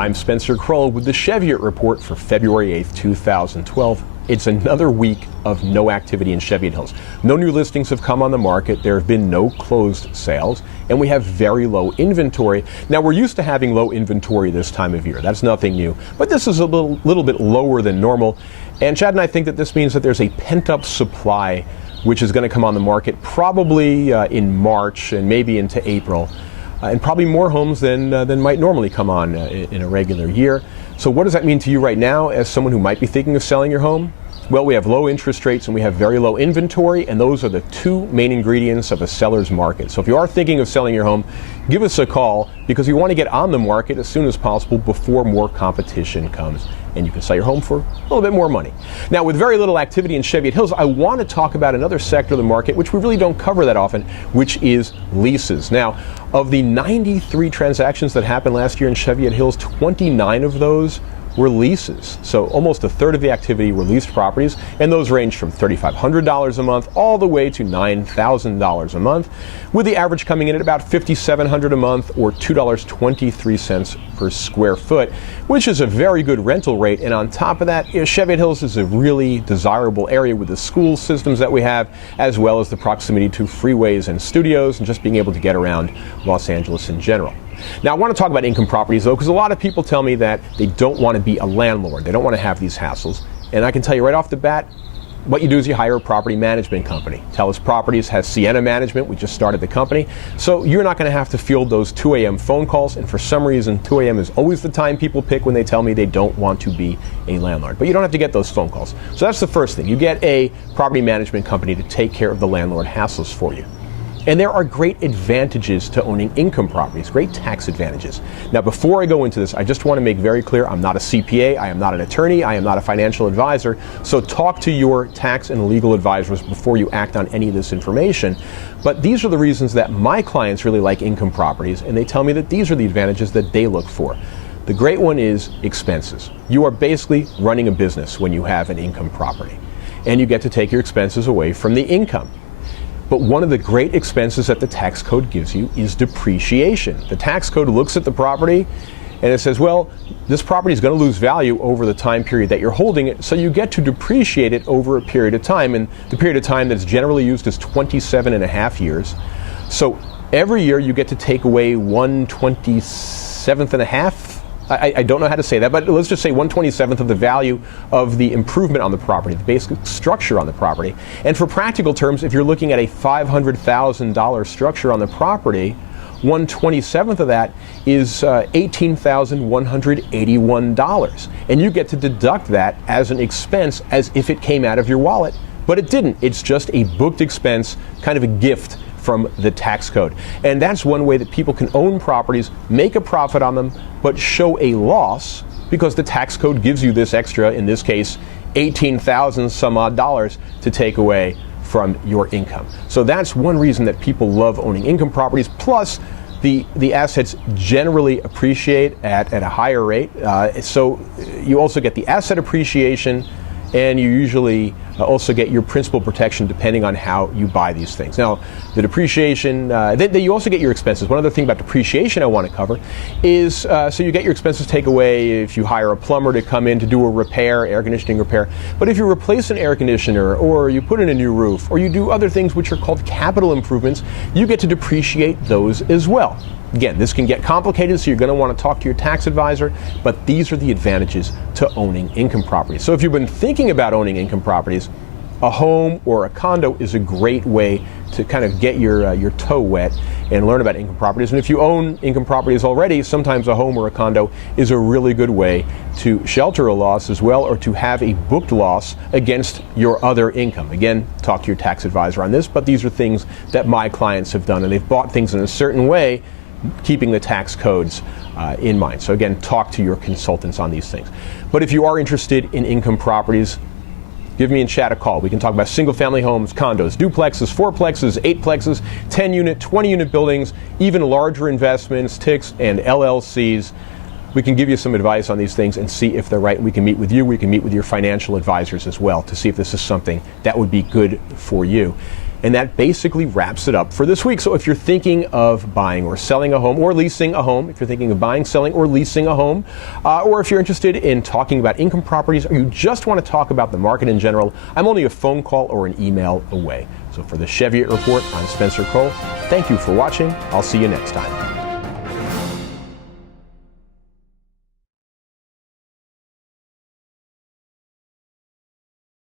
I'm Spencer Krull with the Cheviot Report for February 8th, 2012. It's another week of no activity in Cheviot Hills. No new listings have come on the market, there have been no closed sales, and we have very low inventory. Now, we're used to having low inventory this time of year. That's nothing new, but this is a little bit lower than normal. And Chad and I think that this means that there's a pent-up supply which is going to come on the market probably in March and maybe into April. And probably more homes than might normally come on in a regular year. So what does that mean to you right now as someone who might be thinking of selling your home? Well, we have low interest rates and we have very low inventory, and those are the two main ingredients of a seller's market. So if you are thinking of selling your home, give us a call because we want to get on the market as soon as possible before more competition comes and you can sell your home for a little bit more money. Now, with very little activity in Cheviot Hills, I want to talk about another sector of the market which we really don't cover that often, which is leases. Now, of the 93 transactions that happened last year in Cheviot Hills, 29 of those were leases. So almost a third of the activity were leased properties, and those range from $3,500 a month all the way to $9,000 a month, with the average coming in at about $5,700 a month or $2.23 per square foot, which is a very good rental rate. And on top of that, Cheviot Hills is a really desirable area with the school systems that we have, as well as the proximity to freeways and studios and just being able to get around Los Angeles in general. Now, I want to talk about income properties, though, because a lot of people tell me that they don't want to be a landlord. They don't want to have these hassles. And I can tell you right off the bat, what you do is you hire a property management company. Telus Properties has Sienna Management. We just started the company. So you're not going to have to field those 2 a.m. phone calls. And for some reason, 2 a.m. is always the time people pick when they tell me they don't want to be a landlord. But you don't have to get those phone calls. So that's the first thing. You get a property management company to take care of the landlord hassles for you. And there are great advantages to owning income properties, great tax advantages. Now, before I go into this, I just want to make very clear, I'm not a CPA, I am not an attorney, I am not a financial advisor, so talk to your tax and legal advisors before you act on any of this information. But these are the reasons that my clients really like income properties, and they tell me that these are the advantages that they look for. The great one is expenses. You are basically running a business when you have an income property, and you get to take your expenses away from the income. But one of the great expenses that the tax code gives you is depreciation. The tax code looks at the property and it says, well, this property is going to lose value over the time period that you're holding it, so you get to depreciate it over a period of time. And the period of time that's generally used is 27.5 years. So every year you get to take away 1/27.5. I don't know how to say that, but let's just say 1/27th of the value of the improvement on the property, the basic structure on the property. And for practical terms, if you're looking at a $500,000 structure on the property, 1/27th of that is $18,181. And you get to deduct that as an expense as if it came out of your wallet, but it didn't. It's just a booked expense, kind of a gift from the tax code. And that's one way that people can own properties, make a profit on them, but show a loss because the tax code gives you this extra, in this case, $18,000 some odd dollars to take away from your income. So that's one reason that people love owning income properties. Plus, the assets generally appreciate at a higher rate. So you also get the asset appreciation, and you usually also get your principal protection depending on how you buy these things. Now, the depreciation, you also get your expenses. One other thing about depreciation I want to cover is, so you get your expenses taken away if you hire a plumber to come in to do a repair, air conditioning repair. But if you replace an air conditioner, or you put in a new roof, or you do other things which are called capital improvements, you get to depreciate those as well. Again, this can get complicated, so you're going to want to talk to your tax advisor, but these are the advantages to owning income properties. So if you've been thinking about owning income properties, a home or a condo is a great way to kind of get your toe wet and learn about income properties. And if you own income properties already, sometimes a home or a condo is a really good way to shelter a loss as well, or to have a booked loss against your other income. Again, talk to your tax advisor on this, but these are things that my clients have done, and they've bought things in a certain way, keeping the tax codes in mind. So again, talk to your consultants on these things. But if you are interested in income properties, give me and Chad a call. We can talk about single family homes, condos, duplexes, fourplexes, eightplexes, 10-unit, 20-unit buildings, even larger investments, TICs and LLCs. We can give you some advice on these things and see if they're right. We can meet with you. We can meet with your financial advisors as well to see if this is something that would be good for you. And that basically wraps it up for this week. So if you're thinking of buying or selling a home or leasing a home, if you're thinking of buying, selling, or leasing a home, or if you're interested in talking about income properties, or you just want to talk about the market in general, I'm only a phone call or an email away. So for the Cheviot Report, I'm Spencer Krull. Thank you for watching. I'll see you next time.